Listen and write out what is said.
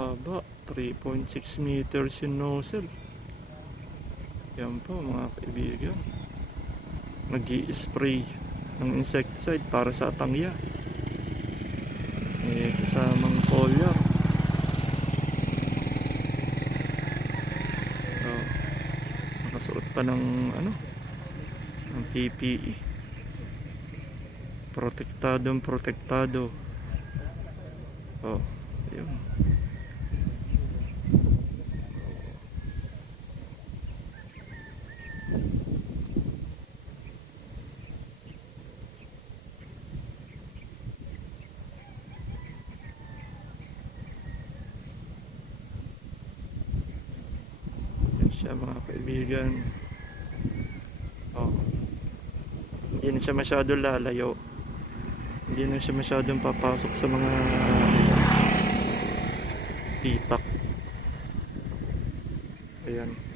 haba, 3.6 meters yung nozzle. Yan po mga kaibigan, nag-i-spray ng insecticide para sa tangya. May kasamang foliar. Oh, nakasuot pa ng ng PPE. Protektado. Oh, yun. Yan siya mga kaibigan. Oh, hindi na siya masyado lalayo. Hindi na siya masyadong papasok sa mga pitak. Ayan.